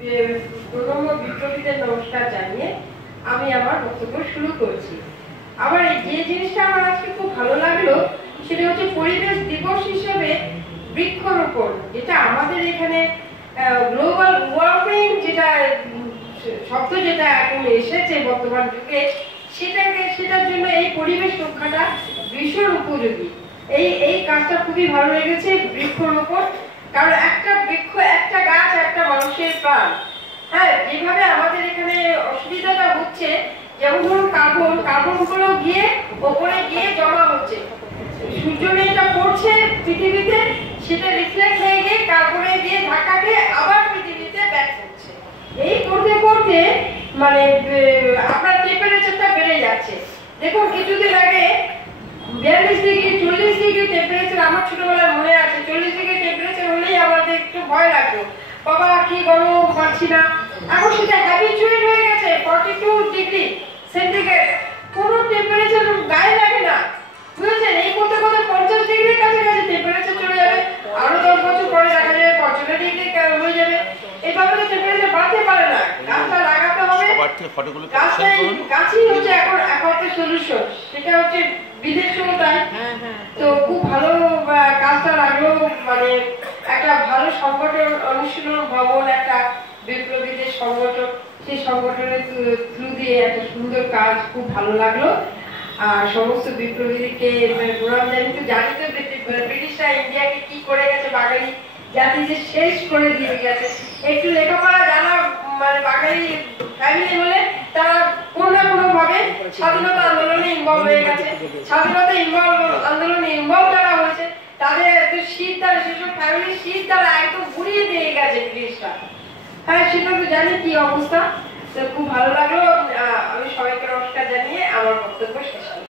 প্রণম্য বিপ্লবীদের নমস্কার জানিয়ে আমি আমার বক্তব্য শুরু করছি। আবার যে জিনিসটা আমার আজকে খুব ভালো লাগলো সেটা হচ্ছে পরিবেশ দিবস হিসেবে বৃক্ষরোপণ, যেটা আমাদের এখানে গ্লোবাল ওয়ার্মিং যেটা শব্দ যেটা এখন এসেছে বর্তমান যুগে, সেটার জন্য এই পরিবেশ রক্ষাটা ভীষণ উপযোগী। এই কাজটা খুবই ভালো লেগেছে, বৃক্ষরোপণ। কারণ একটা বৃক্ষ, একটা গাছ, একটা মানুষের প্রাণ। হ্যাঁ, যেভাবে আমাদের এখানে অসুবিধাটা হচ্ছে, যেমন ধরুন কার্বন গুলো গিয়ে ওপরে গিয়ে জমা হচ্ছে, সূর্যটা পড়ছে পৃথিবীতে, সেটা রিফ্লেক্ট হয়ে গিয়ে কার্বনে গিয়ে ধাক্কা খেয়ে আবার পৃথিবীতে ব্যাক করছে। এই করতে করতে মানে আপনার টেম্পারেচারটা বেড়ে যাচ্ছে। দেখুন কিছুদিন আগে 42 ডিগ্রি 40 ডিগ্রি টেম্পারেচার, আমার ছোটবেলায় মনে আছে, 40 ডিগ্রি টেম্পারেচার হলেই আমাদের একটু ভয় লাগতো, বাবা কি গরম, পারছি না। এখন সেটা হ্যাবিচুয়েট হয়ে গেছে। 42 ডিগ্রি সেন্টিগ্রেড কোনো টেম্পারেচার গায়ে লাগে না, বুঝেছেন? এই করতে করতে 50 ডিগ্রির কাছাকাছি টেম্পারেচার চলে যাবে, আরো 10 বছর পরে দেখা যাবে 55 ডিগ্রি হয়ে যাবে। এইভাবে তো টেম্পারেচার বাড়তে পারে না। গাছটা লাগাতে হবে, গাছই হচ্ছে এখন একমাত্র সলিউশন। সেটা হচ্ছে বিদেশেও তাই। তো খুব ভালো কাজটা লাগলো, মানে একটা ভালো সংগঠন, অনুশীলন ভবন, একটা বিপ্লবীদের সংগঠন, সেই সংগঠনের থ্রু দিয়ে একটা সুন্দর কাজ, খুব ভালো লাগলো। আর সমস্ত বিপ্লবীদেরকে প্রণাম জানি। তো জানি তো ব্রিটিশরা ইন্ডিয়াকে কি করে গেছে, বাঙালি জাতিকে শেষ করে দিয়ে গেছে। একটু লেখাপড়া জানা মানে বাঙালি ফ্যামিলি হলে তারা কোনো না কোনো ভাবে স্বাধীনতা আন্দোলনে ইনভলভ হয়ে গেছে। স্বাধীনতা আন্দোলনে ইনভলভ যারা হয়েছে তাদের শীত দ্বারা, সেসব ফ্যামিলির শীত দ্বারা একদম ঘুরিয়ে দিয়ে গেছে ব্রিটিশরা। হ্যাঁ, সেটা তো জানি কি অবস্থা। তো খুব ভালো লাগলো। আমি সবাইকে নমস্কার জানিয়ে আমার বক্তব্য শেষ।